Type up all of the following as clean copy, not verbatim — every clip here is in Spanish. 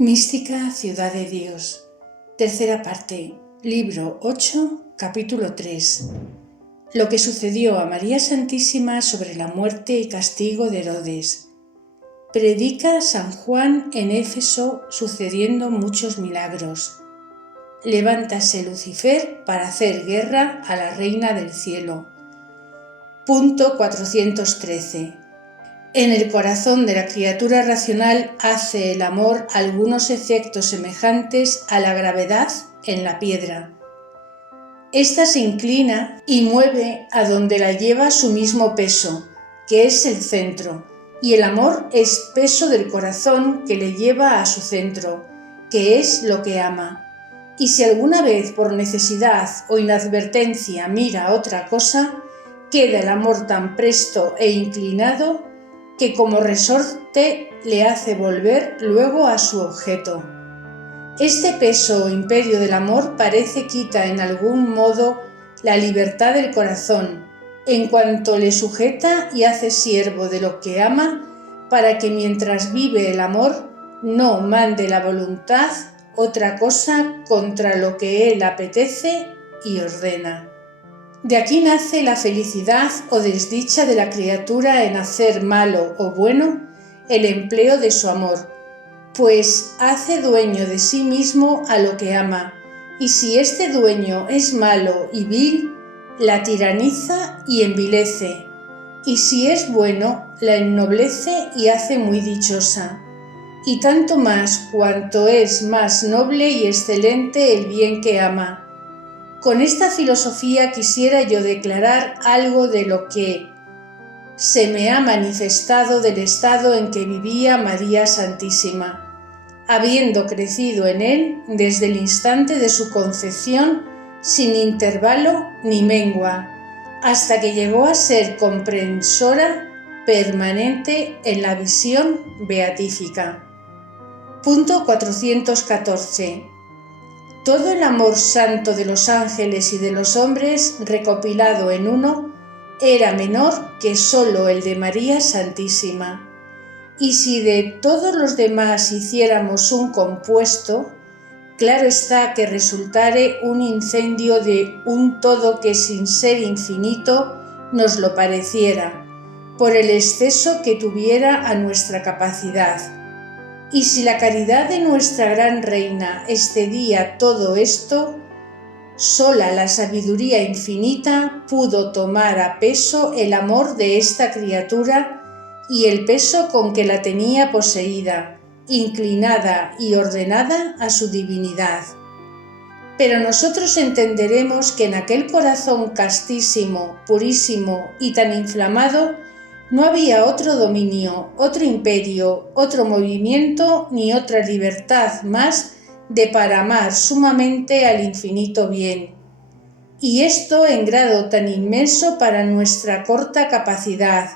Mística Ciudad de Dios. Tercera parte. Libro 8, capítulo 3. Lo que sucedió a María Santísima sobre la muerte y castigo de Herodes. Predica San Juan en Éfeso sucediendo muchos milagros. Levántase Lucifer para hacer guerra a la Reina del Cielo. Punto 413. En el corazón de la criatura racional hace el amor algunos efectos semejantes a la gravedad en la piedra. Esta se inclina y mueve a donde la lleva su mismo peso, que es el centro, y el amor es peso del corazón que le lleva a su centro, que es lo que ama. Y si alguna vez por necesidad o inadvertencia mira otra cosa, queda el amor tan presto e inclinado que como resorte le hace volver luego a su objeto. Este peso o imperio del amor parece quita en algún modo la libertad del corazón, en cuanto le sujeta y hace siervo de lo que ama, para que mientras vive el amor no mande la voluntad otra cosa contra lo que él apetece y ordena. De aquí nace la felicidad o desdicha de la criatura en hacer malo o bueno el empleo de su amor, pues hace dueño de sí mismo a lo que ama, y si este dueño es malo y vil, la tiraniza y envilece, y si es bueno, la ennoblece y hace muy dichosa, y tanto más cuanto es más noble y excelente el bien que ama. Con esta filosofía quisiera yo declarar algo de lo que se me ha manifestado del estado en que vivía María Santísima, habiendo crecido en él desde el instante de su concepción sin intervalo ni mengua, hasta que llegó a ser comprensora permanente en la visión beatífica. Punto 414. Todo el amor santo de los ángeles y de los hombres, recopilado en uno, era menor que sólo el de María Santísima. Y si de todos los demás hiciéramos un compuesto, claro está que resultare un incendio de un todo que sin ser infinito nos lo pareciera, por el exceso que tuviera a nuestra capacidad. Y si la caridad de nuestra gran reina excedía todo esto, sola la sabiduría infinita pudo tomar a peso el amor de esta criatura y el peso con que la tenía poseída, inclinada y ordenada a su divinidad. Pero nosotros entenderemos que en aquel corazón castísimo, purísimo y tan inflamado no había otro dominio, otro imperio, otro movimiento ni otra libertad más de para amar sumamente al infinito bien. Y esto en grado tan inmenso para nuestra corta capacidad,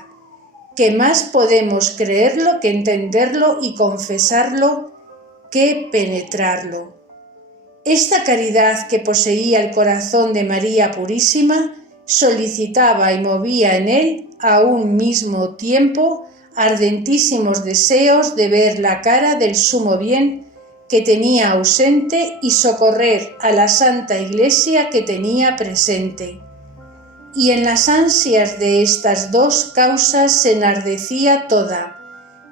que más podemos creerlo que entenderlo y confesarlo que penetrarlo. Esta caridad que poseía el corazón de María Purísima solicitaba y movía en él a un mismo tiempo ardentísimos deseos de ver la cara del sumo bien que tenía ausente y socorrer a la Santa Iglesia que tenía presente. Y en las ansias de estas dos causas se enardecía toda,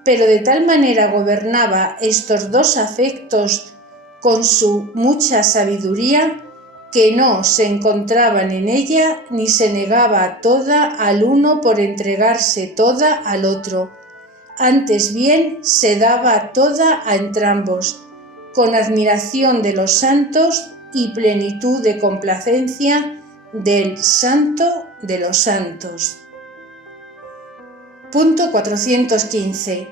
pero de tal manera gobernaba estos dos afectos con su mucha sabiduría, que no se encontraban en ella ni se negaba toda al uno por entregarse toda al otro, antes bien se daba toda a entrambos, con admiración de los santos y plenitud de complacencia del Santo de los Santos. Punto 415.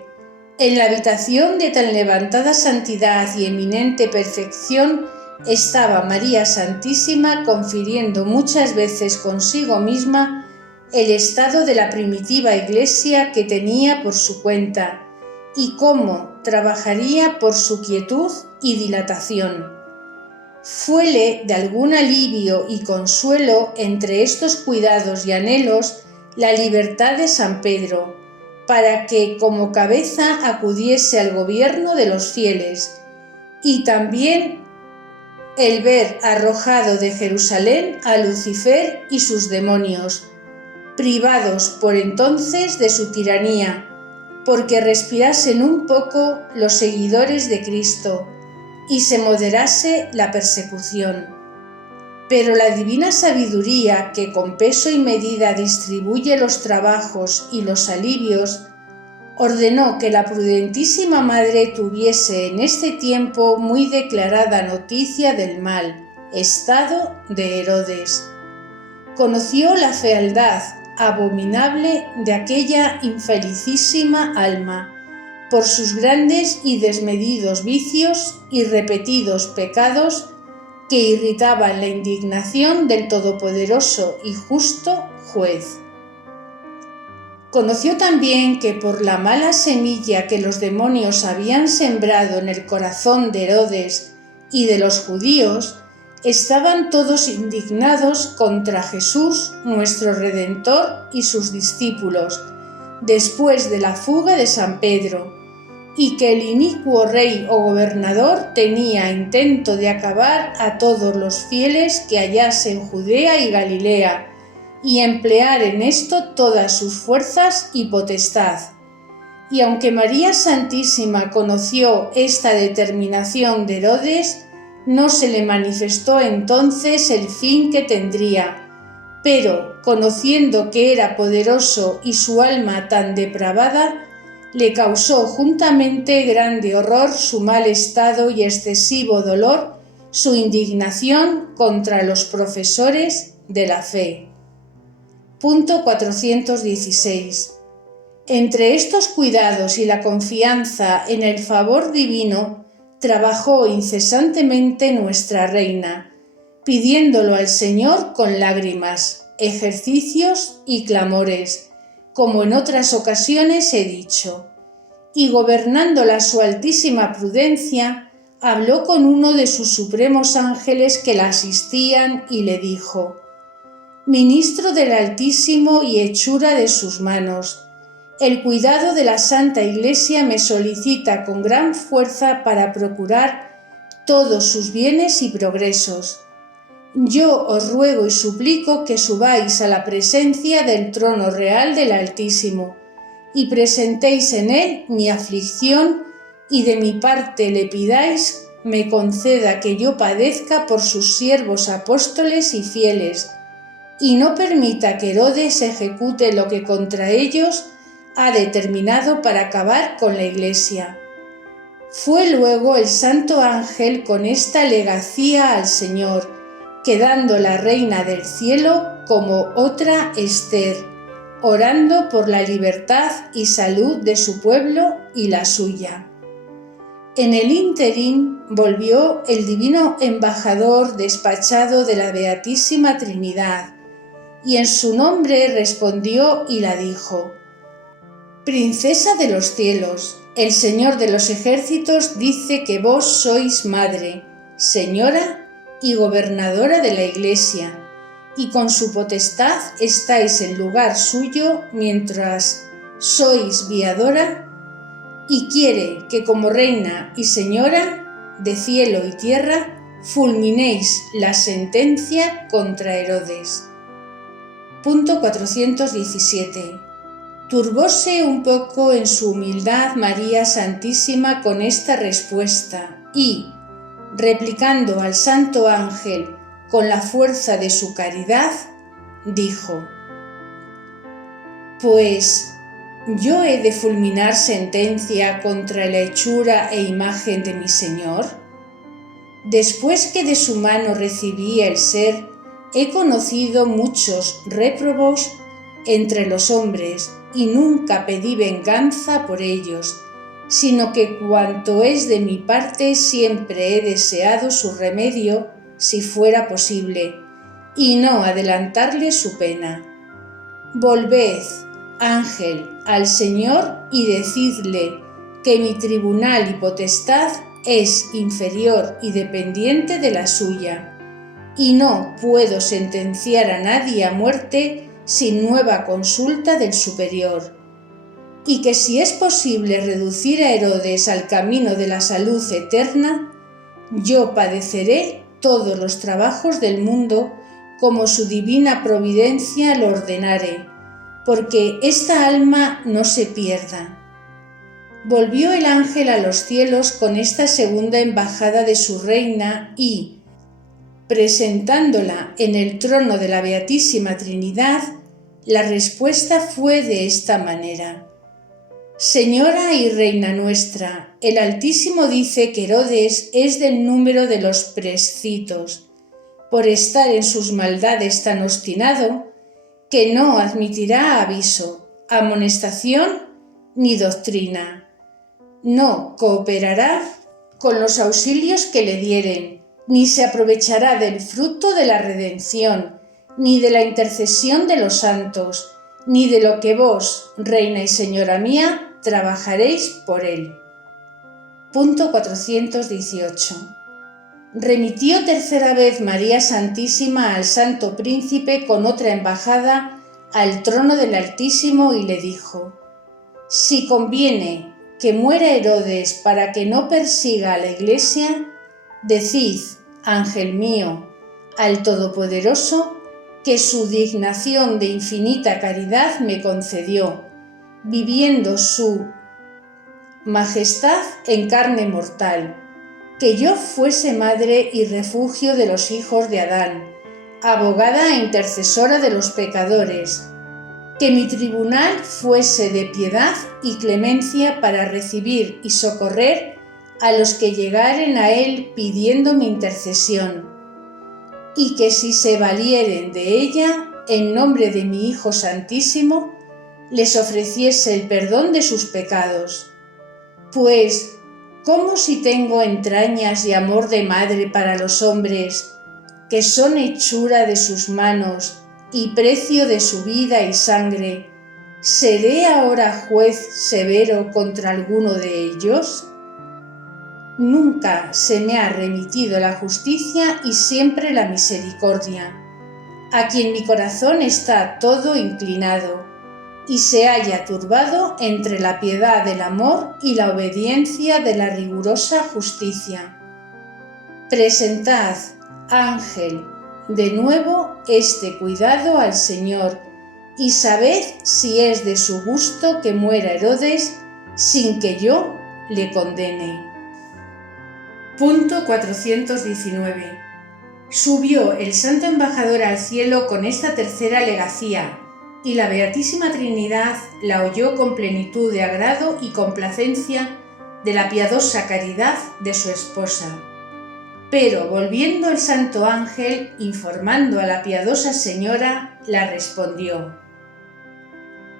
En la habitación de tan levantada santidad y eminente perfección estaba María Santísima confiriendo muchas veces consigo misma el estado de la primitiva Iglesia que tenía por su cuenta y cómo trabajaría por su quietud y dilatación. Fuele de algún alivio y consuelo entre estos cuidados y anhelos la libertad de San Pedro, para que como cabeza acudiese al gobierno de los fieles, y también el ver arrojado de Jerusalén a Lucifer y sus demonios, privados por entonces de su tiranía, porque respirasen un poco los seguidores de Cristo y se moderase la persecución. Pero la divina sabiduría, que con peso y medida distribuye los trabajos y los alivios, ordenó que la prudentísima madre tuviese en este tiempo muy declarada noticia del mal estado de Herodes. Conoció la fealdad abominable de aquella infelicísima alma, por sus grandes y desmedidos vicios y repetidos pecados que irritaban la indignación del todopoderoso y justo juez. Conoció también que por la mala semilla que los demonios habían sembrado en el corazón de Herodes y de los judíos, estaban todos indignados contra Jesús, nuestro Redentor, y sus discípulos, después de la fuga de San Pedro, y que el inicuo rey o gobernador tenía intento de acabar a todos los fieles que hallase en Judea y Galilea, y emplear en esto todas sus fuerzas y potestad. Y aunque María Santísima conoció esta determinación de Herodes, no se le manifestó entonces el fin que tendría, pero, conociendo que era poderoso y su alma tan depravada, le causó juntamente grande horror su mal estado y excesivo dolor, su indignación contra los profesores de la fe. Punto 416. Entre estos cuidados y la confianza en el favor divino, trabajó incesantemente nuestra reina, pidiéndolo al Señor con lágrimas, ejercicios y clamores, como en otras ocasiones he dicho. Y gobernándola su altísima prudencia, habló con uno de sus supremos ángeles que la asistían y le dijo: Ministro del Altísimo y hechura de sus manos, el cuidado de la Santa Iglesia me solicita con gran fuerza para procurar todos sus bienes y progresos. Yo os ruego y suplico que subáis a la presencia del trono real del Altísimo y presentéis en él mi aflicción, y de mi parte le pidáis me conceda que yo padezca por sus siervos apóstoles y fieles, y no permita que Herodes ejecute lo que contra ellos ha determinado para acabar con la Iglesia. Fue luego el santo ángel con esta legacía al Señor, quedando la reina del cielo como otra Ester, orando por la libertad y salud de su pueblo y la suya. En el ínterin volvió el divino embajador despachado de la Beatísima Trinidad, y en su nombre respondió y la dijo: Princesa de los cielos, el Señor de los ejércitos dice que vos sois madre, señora y gobernadora de la Iglesia, y con su potestad estáis en lugar suyo mientras sois viadora, y quiere que como reina y señora de cielo y tierra fulminéis la sentencia contra Herodes. Punto 417. Turbóse un poco en su humildad María Santísima con esta respuesta y, replicando al santo ángel con la fuerza de su caridad, dijo: Pues, ¿yo he de fulminar sentencia contra la hechura e imagen de mi Señor? Después que de su mano recibí el ser, he conocido muchos réprobos entre los hombres, y nunca pedí venganza por ellos, sino que cuanto es de mi parte siempre he deseado su remedio, si fuera posible, y no adelantarle su pena. Volved, ángel, al Señor y decidle que mi tribunal y potestad es inferior y dependiente de la suya, y no puedo sentenciar a nadie a muerte sin nueva consulta del superior, y que si es posible reducir a Herodes al camino de la salud eterna, yo padeceré todos los trabajos del mundo como su divina providencia lo ordenare, porque esta alma no se pierda. Volvió el ángel a los cielos con esta segunda embajada de su reina y, presentándola en el trono de la Beatísima Trinidad, la respuesta fue de esta manera: Señora y Reina nuestra, el Altísimo dice que Herodes es del número de los prescitos, por estar en sus maldades tan obstinado, que no admitirá aviso, amonestación ni doctrina. No cooperará con los auxilios que le dieren, ni se aprovechará del fruto de la redención, ni de la intercesión de los santos, ni de lo que vos, Reina y Señora mía, trabajaréis por él. Punto 418. Remitió tercera vez María Santísima al Santo Príncipe con otra embajada al trono del Altísimo y le dijo: si conviene que muera Herodes para que no persiga a la Iglesia, decid, ángel mío, al Todopoderoso, que su dignación de infinita caridad me concedió, viviendo su majestad en carne mortal, que yo fuese madre y refugio de los hijos de Adán, abogada e intercesora de los pecadores, que mi tribunal fuese de piedad y clemencia para recibir y socorrer a los que llegaren a él pidiendo mi intercesión, y que si se valieren de ella, en nombre de mi Hijo Santísimo, les ofreciese el perdón de sus pecados. Pues, ¿cómo si tengo entrañas y amor de madre para los hombres, que son hechura de sus manos y precio de su vida y sangre, seré ahora juez severo contra alguno de ellos? Nunca se me ha remitido la justicia y siempre la misericordia, a quien mi corazón está todo inclinado, y se halla turbado entre la piedad del amor y la obediencia de la rigurosa justicia. Presentad, ángel, de nuevo este cuidado al Señor, y sabed si es de su gusto que muera Herodes sin que yo le condene. Punto 419. Subió el santo embajador al cielo con esta tercera legacía, y la Beatísima Trinidad la oyó con plenitud de agrado y complacencia de la piadosa caridad de su esposa. Pero volviendo el santo ángel, informando a la piadosa señora, la respondió: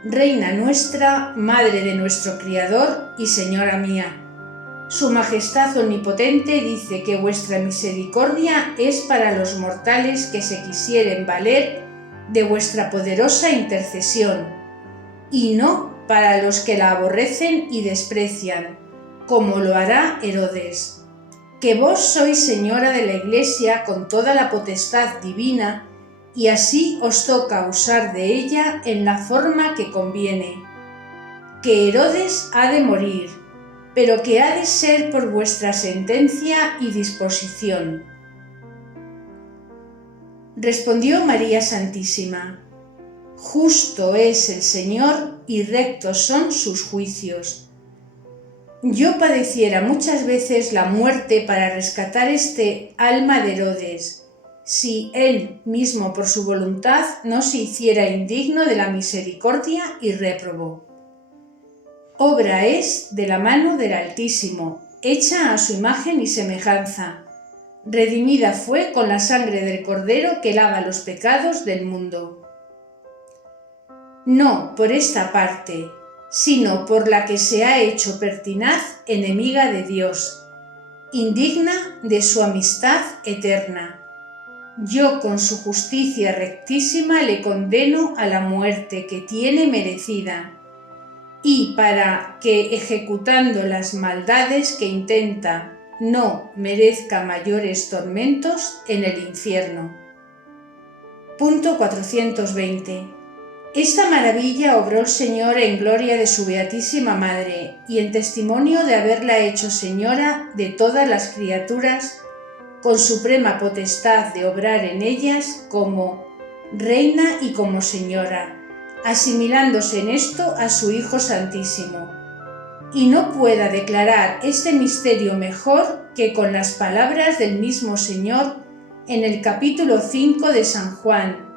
Reina nuestra, Madre de nuestro Criador y Señora mía, Su Majestad Omnipotente dice que vuestra misericordia es para los mortales que se quisieren valer de vuestra poderosa intercesión, y no para los que la aborrecen y desprecian, como lo hará Herodes. Que vos sois señora de la Iglesia con toda la potestad divina, y así os toca usar de ella en la forma que conviene. Que Herodes ha de morir, pero que ha de ser por vuestra sentencia y disposición. Respondió María Santísima: Justo es el Señor y rectos son sus juicios. Yo padeciera muchas veces la muerte para rescatar este alma de Herodes, si él mismo por su voluntad no se hiciera indigno de la misericordia y réprobo. Obra es de la mano del Altísimo, hecha a su imagen y semejanza. Redimida fue con la sangre del Cordero que lava los pecados del mundo. No por esta parte, sino por la que se ha hecho pertinaz enemiga de Dios, indigna de su amistad eterna. Yo con su justicia rectísima le condeno a la muerte que tiene merecida, y para que ejecutando las maldades que intenta no merezca mayores tormentos en el infierno. Punto 420. Esta maravilla obró el Señor en gloria de su Beatísima Madre y en testimonio de haberla hecho Señora de todas las criaturas con suprema potestad de obrar en ellas como reina y como señora, asimilándose en esto a su Hijo Santísimo. Y no pueda declarar este misterio mejor que con las palabras del mismo Señor en el capítulo 5 de San Juan,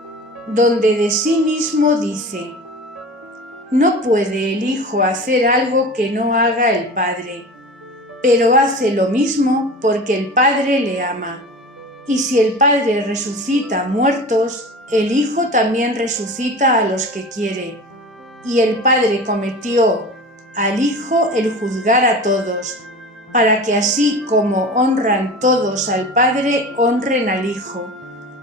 donde de sí mismo dice: «No puede el Hijo hacer algo que no haga el Padre, pero hace lo mismo porque el Padre le ama. Y si el Padre resucita muertos, el Hijo también resucita a los que quiere. Y el Padre cometió al Hijo el juzgar a todos, para que así como honran todos al Padre, honren al Hijo,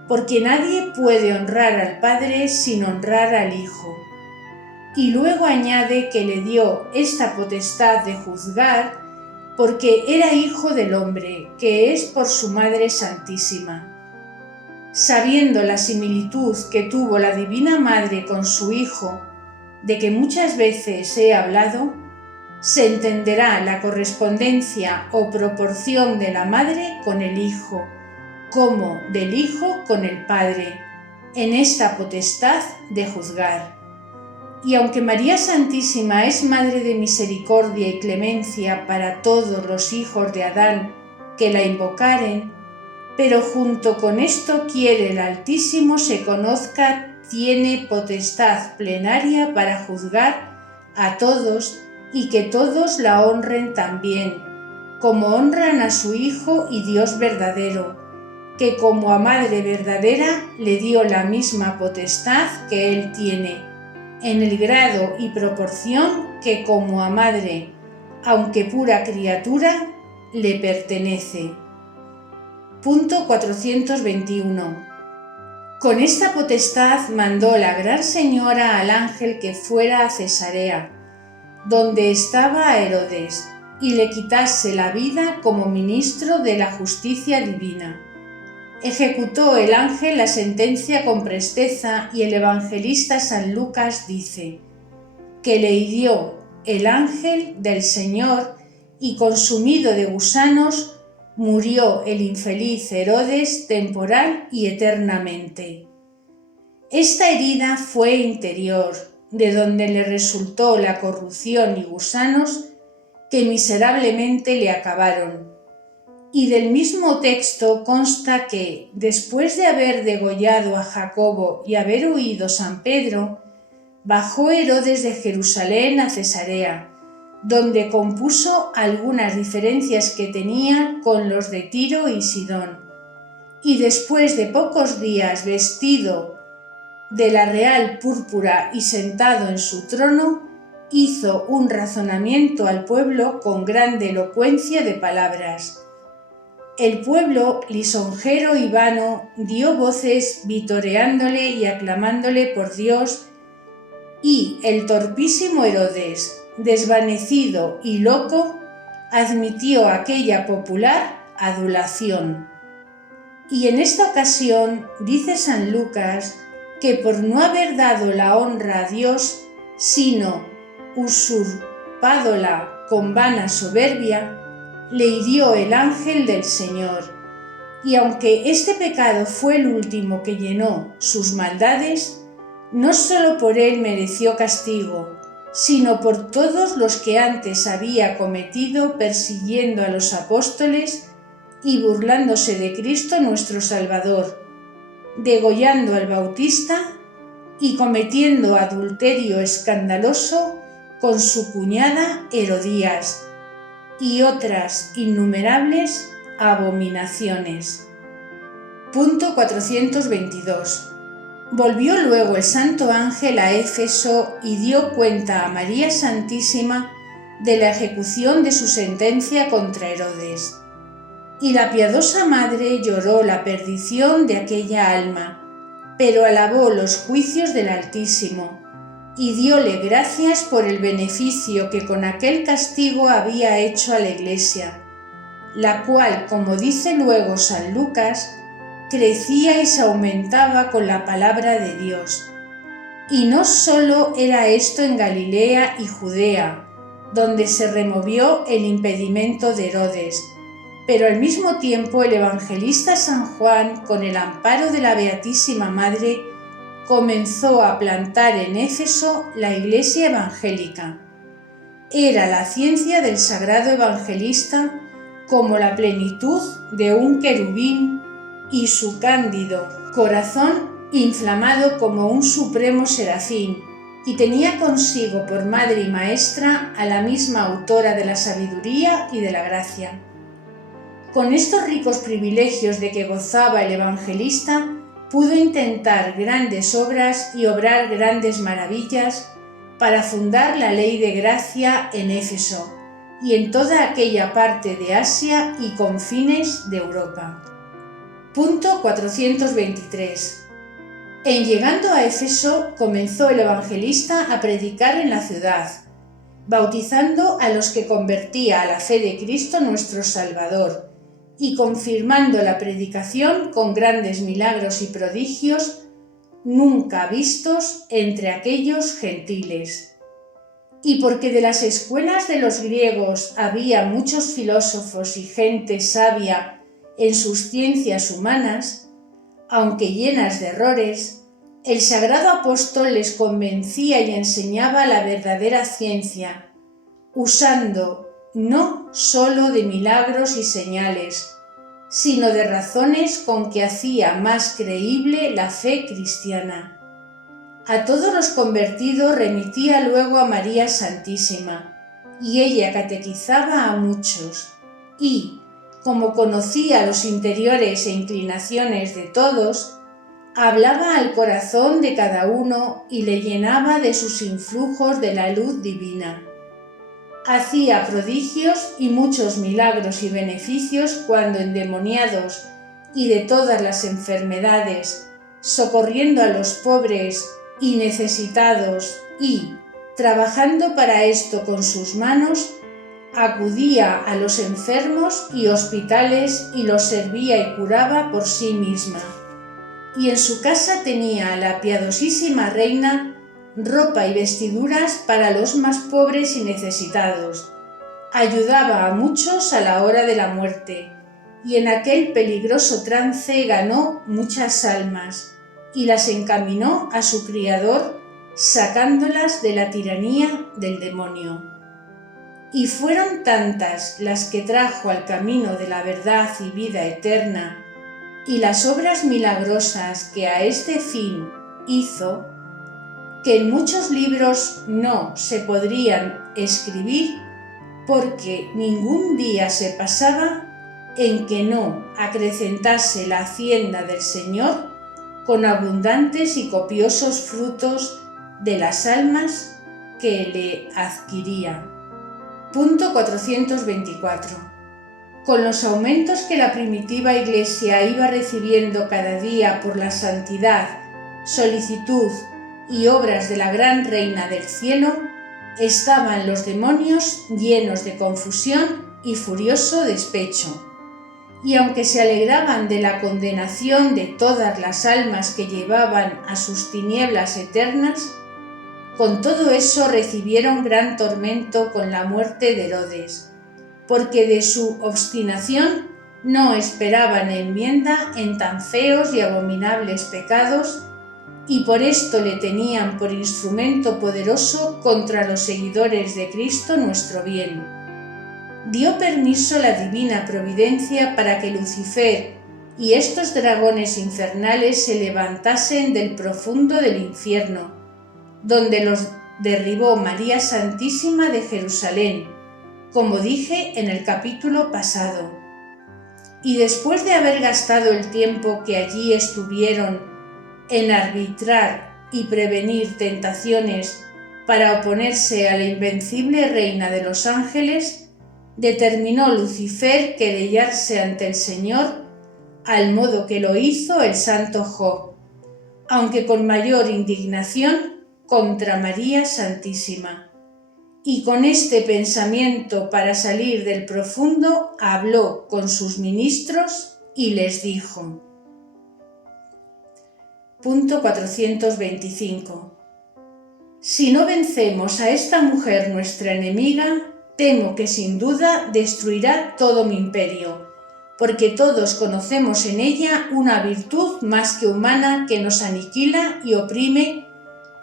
porque nadie puede honrar al Padre sin honrar al Hijo». Y luego añade que le dio esta potestad de juzgar porque era Hijo del Hombre, que es por su Madre Santísima. Sabiendo la similitud que tuvo la Divina Madre con su Hijo, de que muchas veces he hablado, se entenderá la correspondencia o proporción de la Madre con el Hijo, como del Hijo con el Padre, en esta potestad de juzgar. Y aunque María Santísima es Madre de misericordia y clemencia para todos los hijos de Adán que la invocaren, pero junto con esto quiere el Altísimo se conozca, tiene potestad plenaria para juzgar a todos y que todos la honren también, como honran a su Hijo y Dios verdadero, que como a Madre verdadera le dio la misma potestad que Él tiene, en el grado y proporción que como a Madre, aunque pura criatura, le pertenece. Punto 421. Con esta potestad mandó la Gran Señora al ángel que fuera a Cesarea, donde estaba Herodes, y le quitase la vida como ministro de la justicia divina. Ejecutó el ángel la sentencia con presteza y el evangelista San Lucas dice que le hirió el ángel del Señor y consumido de gusanos murió el infeliz Herodes temporal y eternamente. Esta herida fue interior, de donde le resultó la corrupción y gusanos que miserablemente le acabaron. Y del mismo texto consta que, después de haber degollado a Jacobo y haber huido San Pedro, bajó Herodes de Jerusalén a Cesarea, donde compuso algunas diferencias que tenía con los de Tiro y Sidón. Y después de pocos días vestido de la real púrpura y sentado en su trono, hizo un razonamiento al pueblo con grande elocuencia de palabras. El pueblo, lisonjero y vano, dio voces vitoreándole y aclamándole por Dios, y el torpísimo Herodes, desvanecido y loco, admitió aquella popular adulación. Y en esta ocasión dice San Lucas que por no haber dado la honra a Dios, sino usurpádola con vana soberbia, le hirió el ángel del Señor. Y aunque este pecado fue el último que llenó sus maldades, no solo por él mereció castigo, sino por todos los que antes había cometido persiguiendo a los apóstoles y burlándose de Cristo nuestro Salvador, degollando al Bautista y cometiendo adulterio escandaloso con su cuñada Herodías, y otras innumerables abominaciones. Punto 422. Volvió luego el santo ángel a Éfeso y dio cuenta a María Santísima de la ejecución de su sentencia contra Herodes. Y la piadosa madre lloró la perdición de aquella alma, pero alabó los juicios del Altísimo, y dióle gracias por el beneficio que con aquel castigo había hecho a la Iglesia, la cual, como dice luego San Lucas, crecía y se aumentaba con la palabra de Dios. Y no solo era esto en Galilea y Judea, donde se removió el impedimento de Herodes, Pero al mismo tiempo el evangelista San Juan, con el amparo de la Beatísima Madre, comenzó a plantar en Éfeso la iglesia evangélica. Era la ciencia del sagrado evangelista como la plenitud de un querubín y su cándido corazón inflamado como un supremo serafín, y tenía consigo por madre y maestra a la misma autora de la sabiduría y de la gracia. Con estos ricos privilegios de que gozaba el evangelista, pudo intentar grandes obras y obrar grandes maravillas para fundar la ley de gracia en Éfeso y en toda aquella parte de Asia y confines de Europa. Punto 423. En llegando a Éfeso, comenzó el evangelista a predicar en la ciudad, bautizando a los que convertía a la fe de Cristo nuestro Salvador, y confirmando la predicación con grandes milagros y prodigios nunca vistos entre aquellos gentiles. Y porque de las escuelas de los griegos había muchos filósofos y gente sabia en sus ciencias humanas, aunque llenas de errores, el sagrado apóstol les convencía y enseñaba la verdadera ciencia, usando no sólo de milagros y señales, sino de razones con que hacía más creíble la fe cristiana. A todos los convertidos remitía luego a María Santísima, y ella catequizaba a muchos, y, como conocía los interiores e inclinaciones de todos, hablaba al corazón de cada uno y le llenaba de sus influjos de la luz divina. Hacía prodigios y muchos milagros y beneficios cuando endemoniados y de todas las enfermedades, socorriendo a los pobres y necesitados y, trabajando para esto con sus manos, acudía a los enfermos y hospitales y los servía y curaba por sí misma. Y en su casa tenía a la piadosísima reina ropa y vestiduras para los más pobres y necesitados. Ayudaba a muchos a la hora de la muerte, y en aquel peligroso trance ganó muchas almas, y las encaminó a su Criador, sacándolas de la tiranía del demonio. Y fueron tantas las que trajo al camino de la verdad y vida eterna, y las obras milagrosas que a este fin hizo, que en muchos libros no se podrían escribir, porque ningún día se pasaba en que no acrecentase la hacienda del Señor con abundantes y copiosos frutos de las almas que le adquiría. Punto 424. Con los aumentos que la primitiva Iglesia iba recibiendo cada día por la santidad, solicitud y obras de la gran Reina del Cielo, estaban los demonios llenos de confusión y furioso despecho. Y aunque se alegraban de la condenación de todas las almas que llevaban a sus tinieblas eternas, con todo eso recibieron gran tormento con la muerte de Herodes, porque de su obstinación no esperaban enmienda en tan feos y abominables pecados, y por esto le tenían por instrumento poderoso contra los seguidores de Cristo nuestro bien. Dio permiso la divina providencia para que Lucifer y estos dragones infernales se levantasen del profundo del infierno, donde los derribó María Santísima de Jerusalén, como dije en el capítulo pasado. Y después de haber gastado el tiempo que allí estuvieron en arbitrar y prevenir tentaciones para oponerse a la invencible reina de los ángeles, determinó Lucifer querellarse ante el Señor al modo que lo hizo el santo Job, aunque con mayor indignación contra María Santísima. Y con este pensamiento para salir del profundo habló con sus ministros y les dijo. Punto 425. Si no vencemos a esta mujer nuestra enemiga, temo que sin duda destruirá todo mi imperio, porque todos conocemos en ella una virtud más que humana que nos aniquila y oprime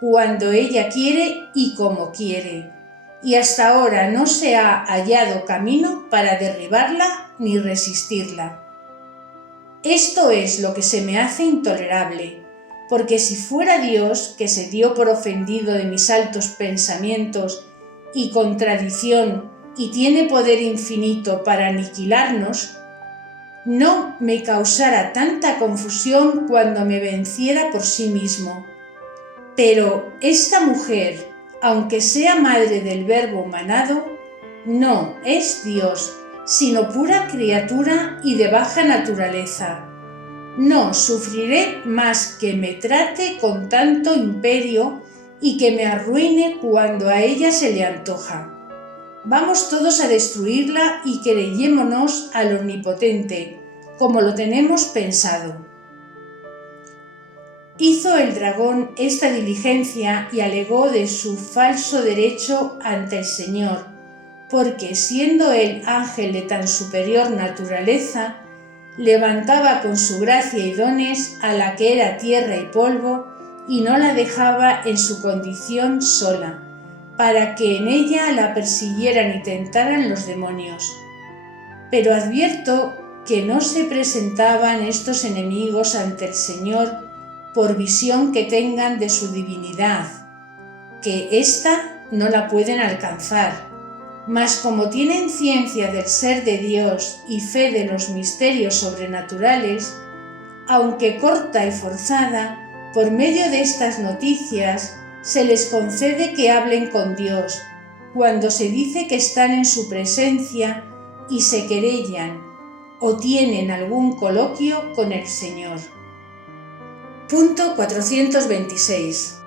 cuando ella quiere y como quiere, y hasta ahora no se ha hallado camino para derribarla ni resistirla. Esto es lo que se me hace intolerable, porque si fuera Dios, que se dio por ofendido de mis altos pensamientos y contradicción y tiene poder infinito para aniquilarnos, no me causara tanta confusión cuando me venciera por sí mismo. Pero esta mujer, aunque sea madre del Verbo humanado, no es Dios, sino pura criatura y de baja naturaleza. No sufriré más que me trate con tanto imperio y que me arruine cuando a ella se le antoja. Vamos todos a destruirla y querellémonos al Omnipotente, como lo tenemos pensado. Hizo el dragón esta diligencia y alegó de su falso derecho ante el Señor, porque siendo él ángel de tan superior naturaleza, levantaba con su gracia y dones a la que era tierra y polvo y no la dejaba en su condición sola, para que en ella la persiguieran y tentaran los demonios. Pero advierto que no se presentaban estos enemigos ante el Señor por visión que tengan de su divinidad, que ésta no la pueden alcanzar, mas como tienen ciencia del ser de Dios y fe de los misterios sobrenaturales, aunque corta y forzada, por medio de estas noticias se les concede que hablen con Dios, cuando se dice que están en su presencia y se querellan o tienen algún coloquio con el Señor. Punto 426.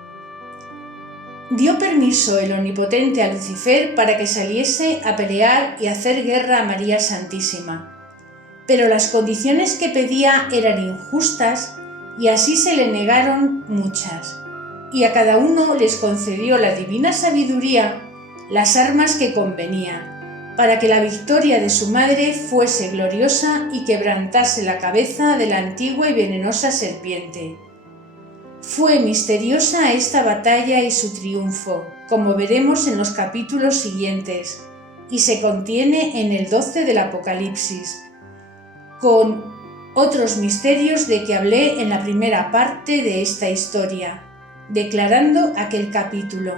Dio permiso el Omnipotente a Lucifer para que saliese a pelear y hacer guerra a María Santísima, pero las condiciones que pedía eran injustas y así se le negaron muchas, y a cada uno les concedió la divina sabiduría las armas que convenían, para que la victoria de su madre fuese gloriosa y quebrantase la cabeza de la antigua y venenosa serpiente. Fue misteriosa esta batalla y su triunfo, como veremos en los capítulos siguientes, y se contiene en el 12 del Apocalipsis, con otros misterios de que hablé en la primera parte de esta historia, declarando aquel capítulo.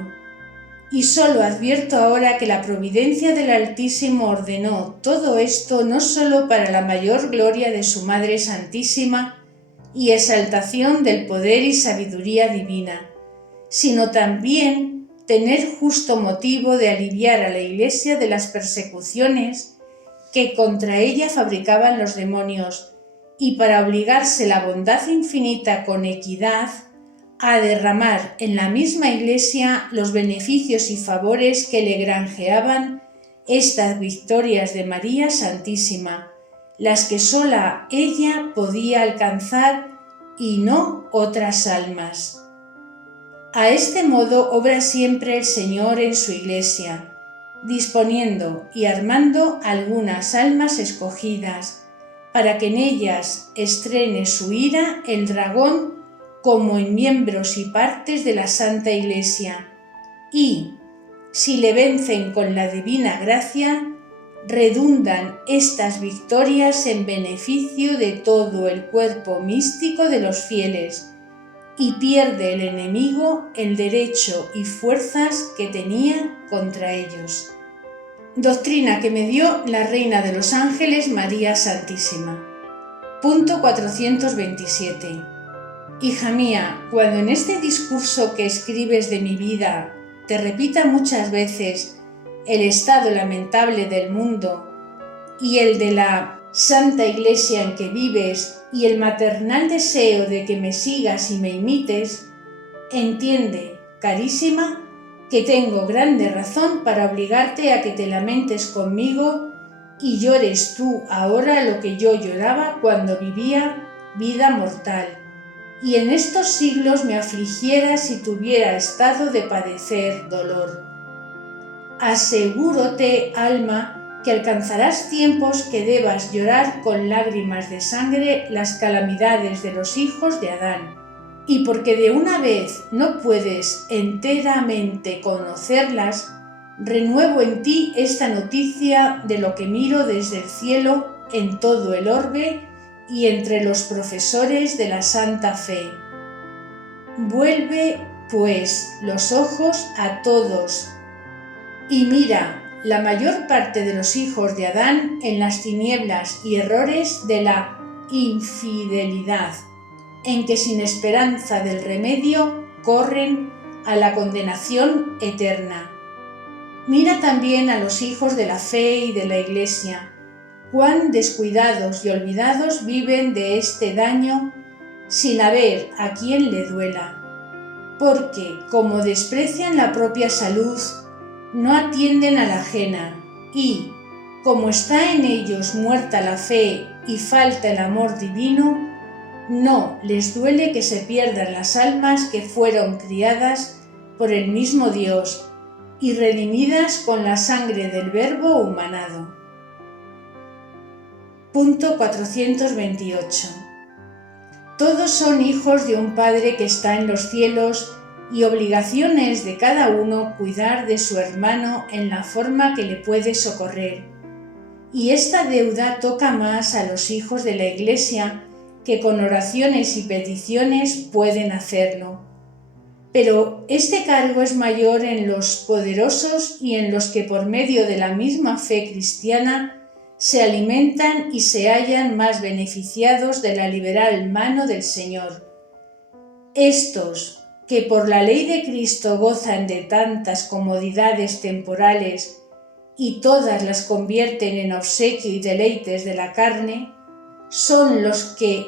Y solo advierto ahora que la providencia del Altísimo ordenó todo esto no solo para la mayor gloria de su Madre Santísima y exaltación del poder y sabiduría divina, sino también tener justo motivo de aliviar a la Iglesia de las persecuciones que contra ella fabricaban los demonios, y para obligarse la bondad infinita con equidad a derramar en la misma Iglesia los beneficios y favores que le granjeaban estas victorias de María Santísima, las que sola ella podía alcanzar y no otras almas. A este modo obra siempre el Señor en su Iglesia, disponiendo y armando algunas almas escogidas, para que en ellas estrene su ira el dragón como en miembros y partes de la Santa Iglesia, y, si le vencen con la divina gracia, redundan estas victorias en beneficio de todo el cuerpo místico de los fieles, y pierde el enemigo el derecho y fuerzas que tenía contra ellos. Doctrina que me dio la Reina de los Ángeles María Santísima. Punto 427. Hija mía, cuando en este discurso que escribes de mi vida te repita muchas veces el estado lamentable del mundo y el de la Santa Iglesia en que vives y el maternal deseo de que me sigas y me imites, entiende, carísima, que tengo grande razón para obligarte a que te lamentes conmigo y llores tú ahora lo que yo lloraba cuando vivía vida mortal, y en estos siglos me afligiera si tuviera estado de padecer dolor. Asegúrote, alma, que alcanzarás tiempos que debas llorar con lágrimas de sangre las calamidades de los hijos de Adán. Y porque de una vez no puedes enteramente conocerlas, renuevo en ti esta noticia de lo que miro desde el cielo en todo el orbe y entre los profesores de la santa fe. Vuelve, pues, los ojos a todos y mira la mayor parte de los hijos de Adán en las tinieblas y errores de la infidelidad, en que sin esperanza del remedio corren a la condenación eterna. Mira también a los hijos de la fe y de la Iglesia, cuán descuidados y olvidados viven de este daño sin haber a quien le duela, porque como desprecian la propia salud, no atienden a la ajena y, como está en ellos muerta la fe y falta el amor divino, no les duele que se pierdan las almas que fueron criadas por el mismo Dios y redimidas con la sangre del Verbo humanado. Punto 428. Todos son hijos de un Padre que está en los cielos y obligación es de cada uno cuidar de su hermano en la forma que le puede socorrer. Y esta deuda toca más a los hijos de la Iglesia que con oraciones y peticiones pueden hacerlo. Pero este cargo es mayor en los poderosos y en los que por medio de la misma fe cristiana se alimentan y se hallan más beneficiados de la liberal mano del Señor. Estos, que por la ley de Cristo gozan de tantas comodidades temporales y todas las convierten en obsequio y deleites de la carne, son los que,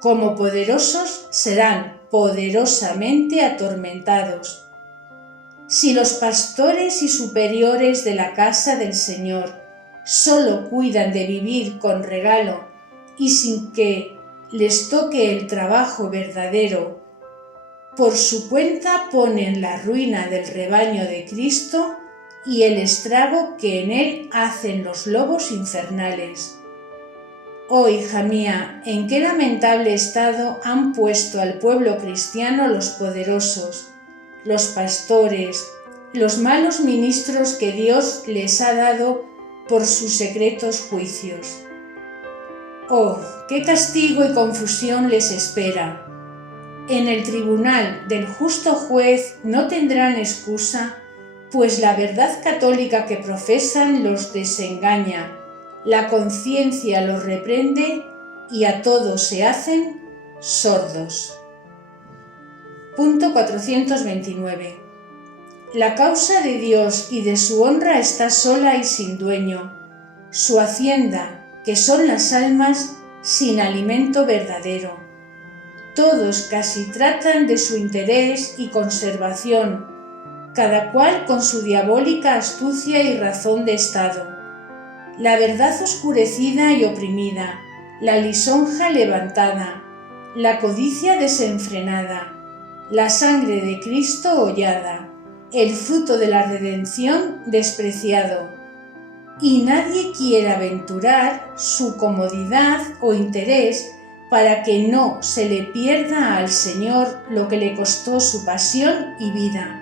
como poderosos, serán poderosamente atormentados. Si los pastores y superiores de la casa del Señor solo cuidan de vivir con regalo y sin que les toque el trabajo verdadero, por su cuenta ponen la ruina del rebaño de Cristo y el estrago que en él hacen los lobos infernales. Oh, hija mía, en qué lamentable estado han puesto al pueblo cristiano los poderosos, los pastores, los malos ministros que Dios les ha dado por sus secretos juicios. Oh, qué castigo y confusión les espera. En el tribunal del justo juez no tendrán excusa, pues la verdad católica que profesan los desengaña, la conciencia los reprende y a todos se hacen sordos. Punto 429. La causa de Dios y de su honra está sola y sin dueño, su hacienda, que son las almas, sin alimento verdadero. Todos casi tratan de su interés y conservación, cada cual con su diabólica astucia y razón de estado. La verdad oscurecida y oprimida, la lisonja levantada, la codicia desenfrenada, la sangre de Cristo hollada, el fruto de la redención despreciado. Y nadie quiere aventurar su comodidad o interés para que no se le pierda al Señor lo que le costó su pasión y vida.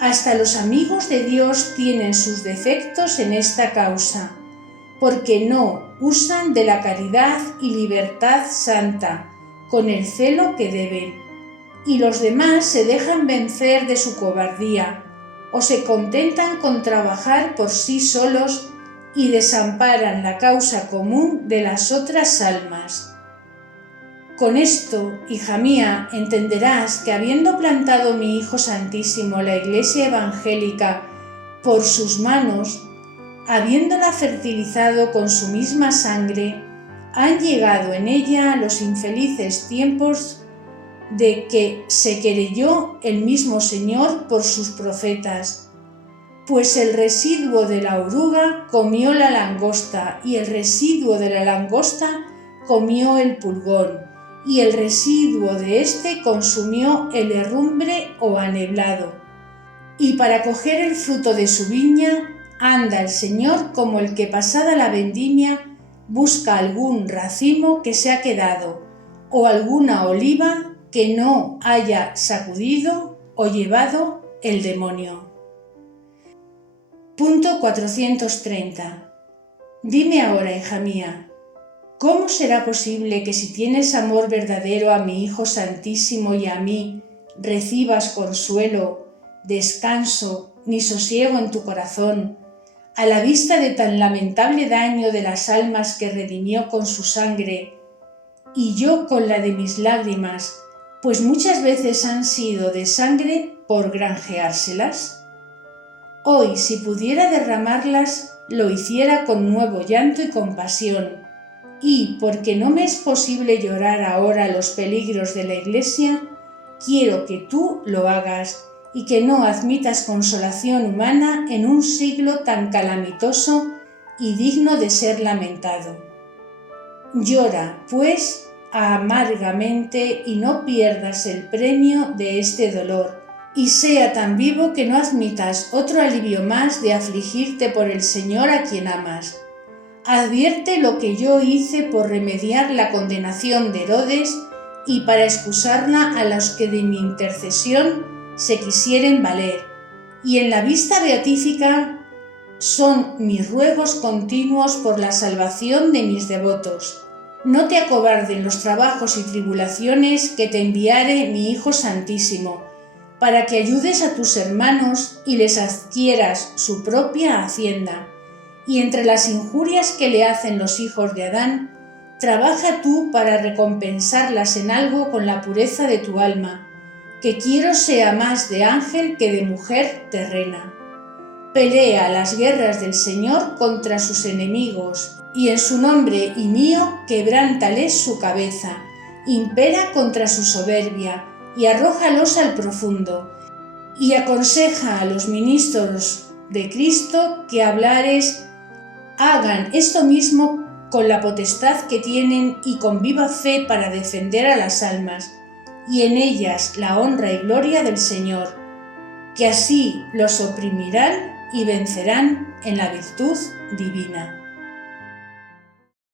Hasta los amigos de Dios tienen sus defectos en esta causa, porque no usan de la caridad y libertad santa con el celo que deben, y los demás se dejan vencer de su cobardía, o se contentan con trabajar por sí solos y desamparan la causa común de las otras almas. Con esto, hija mía, entenderás que habiendo plantado mi Hijo Santísimo la Iglesia Evangélica por sus manos, habiéndola fertilizado con su misma sangre, han llegado en ella los infelices tiempos de que se querelló el mismo Señor por sus profetas, pues el residuo de la oruga comió la langosta, y el residuo de la langosta comió el pulgón, y el residuo de éste consumió el herrumbre o aneblado. Y para coger el fruto de su viña anda el Señor como el que pasada la vendimia busca algún racimo que se ha quedado o alguna oliva que no haya sacudido o llevado el demonio. Punto 430. Dime ahora, hija mía, ¿cómo será posible que si tienes amor verdadero a mi Hijo Santísimo y a mí, recibas consuelo, descanso ni sosiego en tu corazón, a la vista de tan lamentable daño de las almas que redimió con su sangre, y yo con la de mis lágrimas, pues muchas veces han sido de sangre por granjeárselas? Hoy, si pudiera derramarlas, lo hiciera con nuevo llanto y compasión, y, porque no me es posible llorar ahora los peligros de la Iglesia, quiero que tú lo hagas y que no admitas consolación humana en un siglo tan calamitoso y digno de ser lamentado. Llora, pues, amargamente y no pierdas el premio de este dolor, y sea tan vivo que no admitas otro alivio más de afligirte por el Señor a quien amas. Advierte lo que yo hice por remediar la condenación de Herodes y para excusarla a los que de mi intercesión se quisieren valer, y en la vista beatífica son mis ruegos continuos por la salvación de mis devotos. No te acobarden los trabajos y tribulaciones que te enviare mi Hijo Santísimo, para que ayudes a tus hermanos y les adquieras su propia hacienda. Y entre las injurias que le hacen los hijos de Adán, trabaja tú para recompensarlas en algo con la pureza de tu alma, que quiero sea más de ángel que de mujer terrena. Pelea las guerras del Señor contra sus enemigos, y en su nombre y mío quebrántales su cabeza, impera contra su soberbia, y arrójalos al profundo, y aconseja a los ministros de Cristo que hablares hagan esto mismo con la potestad que tienen y con viva fe para defender a las almas, y en ellas la honra y gloria del Señor, que así los oprimirán y vencerán en la virtud divina.